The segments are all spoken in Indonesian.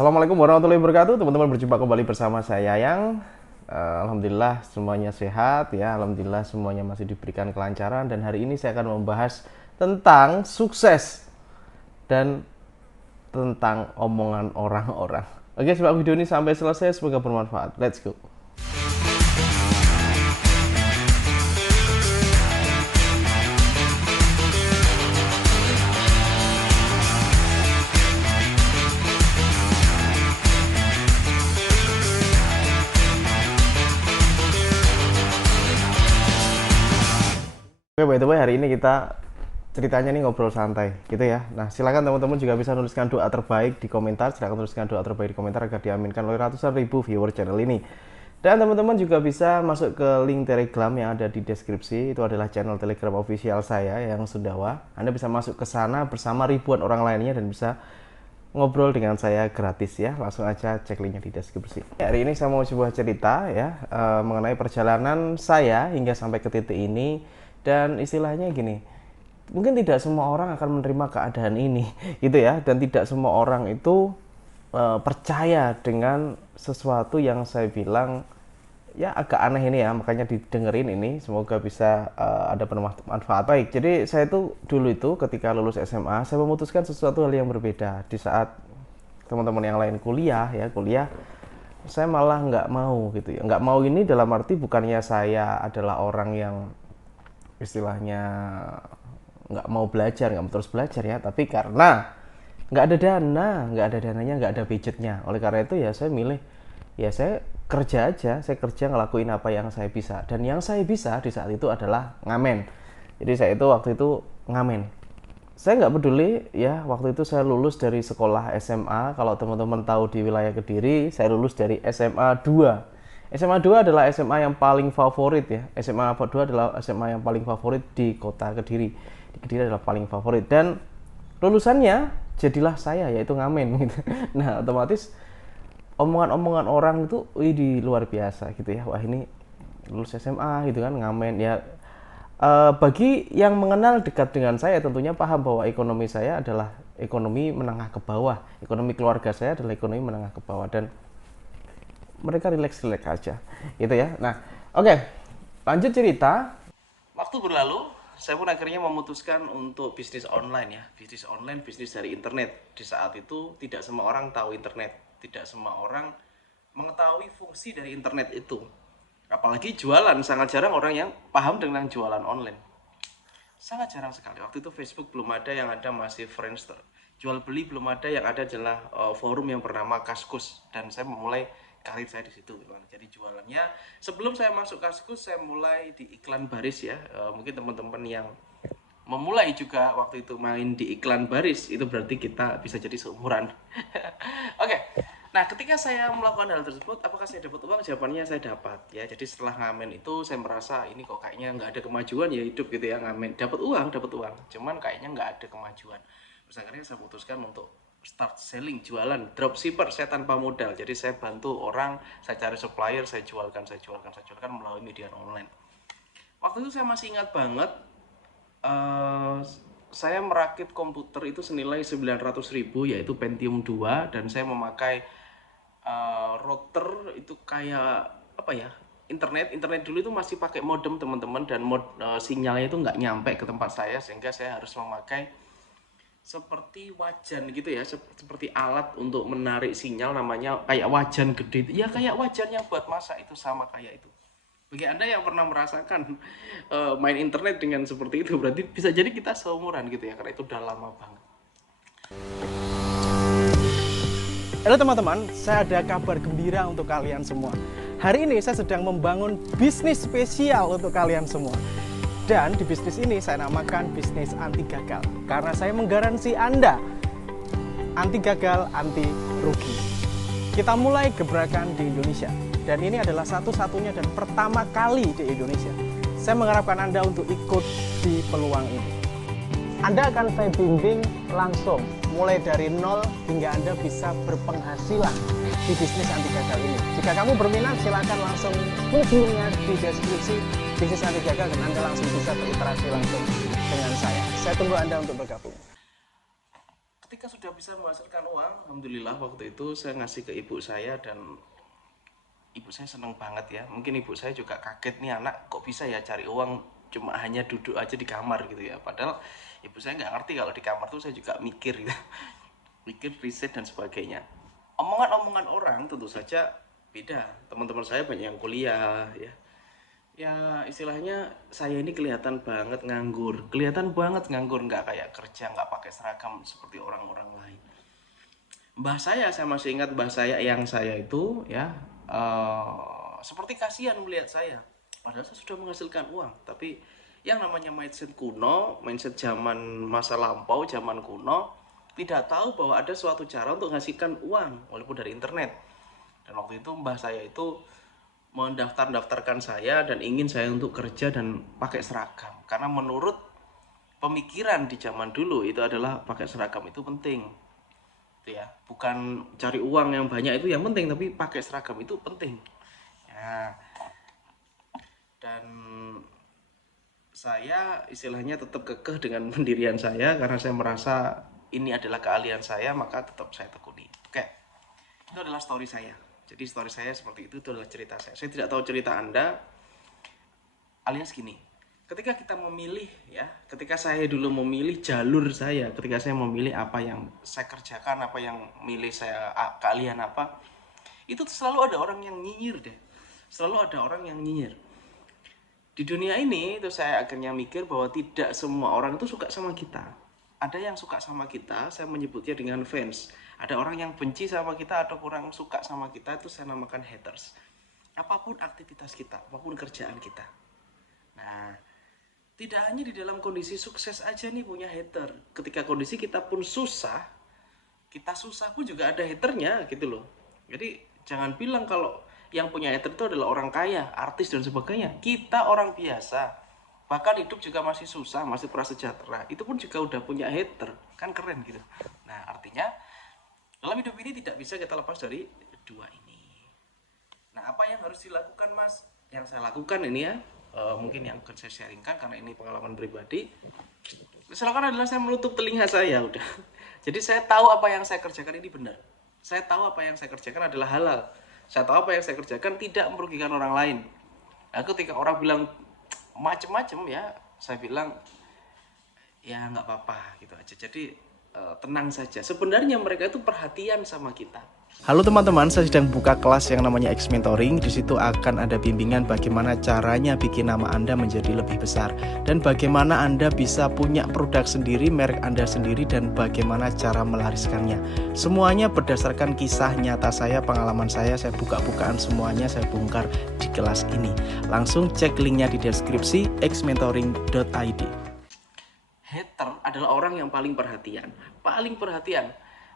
Assalamualaikum warahmatullahi wabarakatuh. Teman-teman, berjumpa kembali bersama saya Yang. Alhamdulillah semuanya sehat ya. Alhamdulillah semuanya masih diberikan kelancaran. Dan hari ini saya akan membahas tentang sukses dan tentang omongan orang-orang. Oke, simak video ini sampai selesai, semoga bermanfaat. Let's go. Oke, by the way, hari ini kita ceritanya nih ngobrol santai gitu ya. Nah, silakan teman-teman juga bisa nuliskan doa terbaik di komentar. Silakan tuliskan doa terbaik di komentar agar diaminkan oleh ratusan ribu viewer channel ini. Dan teman-teman juga bisa masuk ke link Telegram yang ada di deskripsi. Itu adalah channel Telegram official saya yang Sundawa. Anda bisa masuk ke sana bersama ribuan orang lainnya dan bisa ngobrol dengan saya gratis ya. Langsung aja cek linknya di deskripsi. Hari ini saya mau sebuah cerita ya mengenai perjalanan saya hingga sampai ke titik ini. Dan istilahnya gini, mungkin tidak semua orang akan menerima keadaan ini gitu ya, dan tidak semua orang itu percaya dengan sesuatu yang saya bilang ya agak aneh ini ya, makanya didengerin ini, semoga bisa ada bermanfaat. Baik, jadi saya itu dulu itu ketika lulus SMA saya memutuskan sesuatu hal yang berbeda. Di saat teman-teman yang lain kuliah, saya malah nggak mau gitu ya. Nggak mau ini dalam arti bukannya saya adalah orang yang istilahnya nggak mau belajar, nggak mau terus belajar ya, tapi karena nggak ada dananya, nggak ada budgetnya. Oleh karena itu ya saya milih, ya saya kerja aja, saya kerja ngelakuin apa yang saya bisa, dan yang saya bisa di saat itu adalah ngamen. Jadi saya itu waktu itu ngamen. Saya nggak peduli ya, waktu itu saya lulus dari sekolah SMA. Kalau teman-teman tahu di wilayah Kediri, saya lulus dari SMA 2. SMA 2 adalah SMA yang paling favorit ya. SMA 2 adalah SMA yang paling favorit di kota Kediri. Di Kediri adalah paling favorit. Dan lulusannya jadilah saya, yaitu ngamen gitu. Nah, otomatis omongan-omongan orang itu di luar biasa gitu ya. Wah, ini lulus SMA gitu kan, ngamen ya. Bagi yang mengenal dekat dengan saya tentunya paham bahwa ekonomi saya adalah ekonomi menengah ke bawah. Ekonomi keluarga saya adalah ekonomi menengah ke bawah, dan mereka rileks aja gitu ya. Nah, oke, lanjut cerita. Waktu berlalu, saya pun akhirnya memutuskan untuk bisnis online ya. Bisnis online, bisnis dari internet. Di saat itu tidak semua orang tahu internet, tidak semua orang mengetahui fungsi dari internet itu. Apalagi jualan, sangat jarang orang yang paham dengan jualan online. Sangat jarang sekali. Waktu itu Facebook belum ada, yang ada masih Friendster. Jual beli belum ada, yang ada adalah forum yang bernama Kaskus, dan saya memulai karir saya di situ. Jadi jualannya sebelum saya masuk Kaskus, saya mulai di iklan baris ya. Mungkin teman-teman yang memulai juga waktu itu main di iklan baris, itu berarti kita bisa jadi seumuran. Oke. Nah, ketika saya melakukan hal tersebut, apakah saya dapat uang? Jawabannya saya dapat ya. Jadi setelah ngamen itu saya merasa ini kok kayaknya nggak ada kemajuan ya hidup gitu ya. Ngamen dapat uang, cuman kayaknya nggak ada kemajuan. Terus akhirnya saya putuskan untuk start selling, jualan, dropshipper, saya tanpa modal. Jadi saya bantu orang, saya cari supplier, saya jualkan melalui media online. Waktu itu saya masih ingat banget, saya merakit komputer itu senilai 900.000, yaitu Pentium 2, dan saya memakai router itu kayak apa ya, internet dulu itu masih pakai modem teman-teman, dan sinyalnya itu nggak nyampe ke tempat saya, sehingga saya harus memakai seperti wajan gitu ya, seperti alat untuk menarik sinyal, namanya kayak wajan gede ya, kayak wajan yang buat masak itu, sama kayak itu. Bagi Anda yang pernah merasakan main internet dengan seperti itu, berarti bisa jadi kita seumuran gitu ya, karena itu udah lama banget. Halo teman-teman, saya ada kabar gembira untuk kalian semua. Hari ini saya sedang membangun bisnis spesial untuk kalian semua. Dan di bisnis ini saya namakan bisnis anti gagal. Karena saya menggaransi Anda anti gagal, anti rugi. Kita mulai gebrakan di Indonesia. Dan ini adalah satu-satunya dan pertama kali di Indonesia. Saya mengharapkan Anda untuk ikut di peluang ini. Anda akan saya bimbing langsung, mulai dari nol hingga Anda bisa berpenghasilan di bisnis anti gagal ini. Jika kamu berminat, silakan langsung klik linknya di deskripsi bisnis anti gagal, dan Anda langsung bisa berinteraksi langsung dengan saya. Saya tunggu Anda untuk bergabung. ketika sudah bisa menghasilkan uang, alhamdulillah waktu itu saya ngasih ke ibu saya dan ibu saya seneng banget ya. Mungkin ibu saya juga kaget, nih anak kok bisa ya cari uang cuma hanya duduk aja di kamar gitu ya. Padahal ibu saya nggak ngerti kalau di kamar tuh saya juga mikir gitu. Mikir, riset dan sebagainya. Omongan-omongan orang tentu saja beda. Teman-teman saya banyak yang kuliah ya. Ya istilahnya saya ini kelihatan banget nganggur, nggak kayak kerja, nggak pakai seragam seperti orang-orang lain. Mbah saya masih ingat mbah saya yang saya itu ya seperti kasihan melihat saya. Padahal saya sudah menghasilkan uang, tapi yang namanya mindset kuno, mindset zaman masa lampau, zaman kuno, tidak tahu bahwa ada suatu cara untuk menghasilkan uang walaupun dari internet. Dan waktu itu mbah saya itu mendaftarkan saya dan ingin saya untuk kerja dan pakai seragam, karena menurut pemikiran di zaman dulu itu adalah pakai seragam itu penting itu ya, bukan cari uang yang banyak itu yang penting, tapi pakai seragam itu penting ya. Dan saya istilahnya tetap kekeh dengan pendirian saya karena saya merasa ini adalah keahlian saya, maka tetap saya tekuni. Oke, itu adalah story saya. Jadi story saya seperti itu adalah cerita saya. Saya tidak tahu cerita Anda, alias gini. Ketika kita memilih ya, ketika saya dulu memilih jalur saya, ketika saya memilih apa yang saya kerjakan, apa yang milih saya, keahlian apa, itu selalu ada orang yang nyinyir deh. Selalu ada orang yang nyinyir. Di dunia ini itu saya akhirnya mikir bahwa tidak semua orang itu suka sama kita. Ada yang suka sama kita, saya menyebutnya dengan fans. Ada orang yang benci sama kita atau kurang suka sama kita, itu saya namakan haters. Apapun aktivitas kita, apapun kerjaan kita. Nah, tidak hanya di dalam kondisi sukses aja nih punya hater. Ketika kondisi kita pun susah, kita susah pun juga ada haternya gitu loh. Jadi jangan bilang kalau yang punya hater itu adalah orang kaya, artis dan sebagainya. Kita orang biasa, bahkan hidup juga masih susah, masih prasejahtera, itu pun juga udah punya hater, kan keren gitu. Nah artinya dalam hidup ini tidak bisa kita lepas dari dua ini. Nah apa yang harus dilakukan mas? Yang saya lakukan ini ya, mungkin yang akan saya sharingkan karena ini pengalaman pribadi. Silakan adalah saya menutup telinga saya udah. Jadi saya tahu apa yang saya kerjakan ini benar. Saya tahu apa yang saya kerjakan adalah halal. Saya tahu apa yang saya kerjakan tidak merugikan orang lain. Nah, ketika orang bilang macem-macem ya, saya bilang ya nggak apa-apa gitu aja. Jadi tenang saja. Sebenarnya mereka itu perhatian sama kita. Halo teman-teman, saya sedang buka kelas yang namanya X Mentoring. Di situ akan ada bimbingan bagaimana caranya bikin nama Anda menjadi lebih besar dan bagaimana Anda bisa punya produk sendiri, merek Anda sendiri, dan bagaimana cara melariskannya. Semuanya berdasarkan kisah nyata saya, pengalaman saya buka-bukaan semuanya saya bongkar di kelas ini. Langsung cek linknya di deskripsi xmentoring.id. Hater adalah orang yang paling perhatian.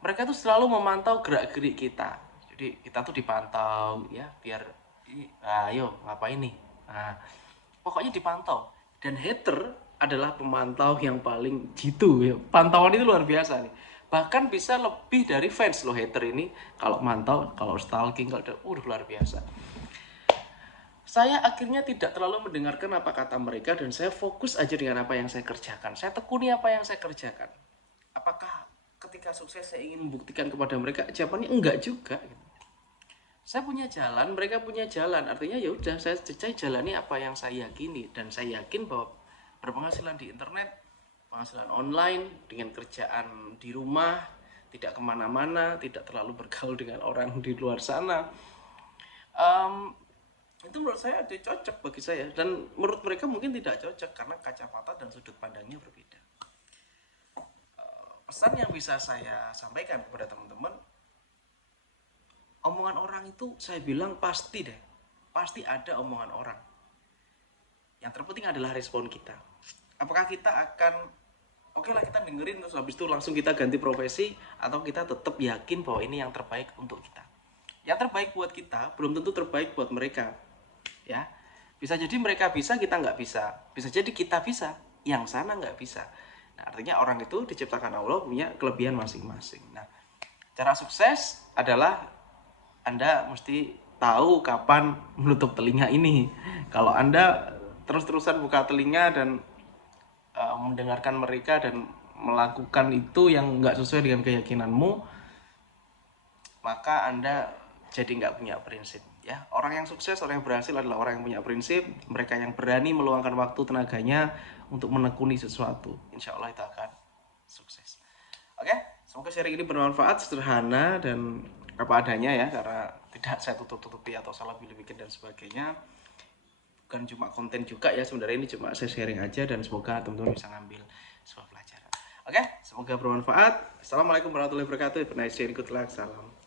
Mereka tuh selalu memantau gerak-gerik kita. Jadi kita tuh dipantau ya, biar ayo ngapain nih. Nah, pokoknya dipantau. Dan hater adalah pemantau yang paling jitu ya. Pantauan itu luar biasa nih. Bahkan bisa lebih dari fans loh hater ini kalau mantau, kalau stalking, kalau luar biasa. Saya akhirnya tidak terlalu mendengarkan apa kata mereka dan saya fokus aja dengan apa yang saya kerjakan. Saya tekuni apa yang saya kerjakan. Apakah ketika sukses saya ingin membuktikan kepada mereka? Jawabannya enggak juga. Saya punya jalan, mereka punya jalan. Artinya ya udah, saya jalani apa yang saya yakini dan saya yakin bahwa berpenghasilan di internet, penghasilan online dengan kerjaan di rumah, tidak kemana-mana, tidak terlalu bergaul dengan orang di luar sana. Itu menurut saya ada cocok bagi saya dan menurut mereka mungkin tidak cocok karena kacamata dan sudut pandangnya berbeda. Pesan yang bisa saya sampaikan kepada teman-teman, omongan orang itu saya bilang pasti deh, pasti ada omongan orang. Yang terpenting adalah respon kita. Apakah kita akan oke lah kita dengerin terus habis itu langsung kita ganti profesi, atau kita tetap yakin bahwa ini yang terbaik untuk kita. Yang terbaik buat kita belum tentu terbaik buat mereka. Ya, bisa jadi mereka bisa, kita nggak bisa. Bisa jadi kita bisa, yang sana nggak bisa. Nah, artinya orang itu diciptakan Allah punya kelebihan masing-masing. Nah, cara sukses adalah Anda mesti tahu kapan menutup telinga ini. Kalau Anda terus-terusan buka telinga dan mendengarkan mereka dan melakukan itu yang nggak sesuai dengan keyakinanmu, maka Anda jadi nggak punya prinsip. Ya, orang yang sukses, orang yang berhasil adalah orang yang punya prinsip. Mereka yang berani meluangkan waktu tenaganya untuk menekuni sesuatu. Insya Allah itu akan sukses. Oke, semoga sharing ini bermanfaat, sederhana dan apa adanya ya, karena tidak saya tutup-tutupi atau salah pilih-pilih dan sebagainya. Bukan cuma konten juga ya, sebenarnya ini cuma saya sharing aja, dan semoga teman-teman bisa ngambil sebuah pelajaran. Oke, semoga bermanfaat. Assalamualaikum warahmatullahi wabarakatuh. Have a nice day, good luck, salam.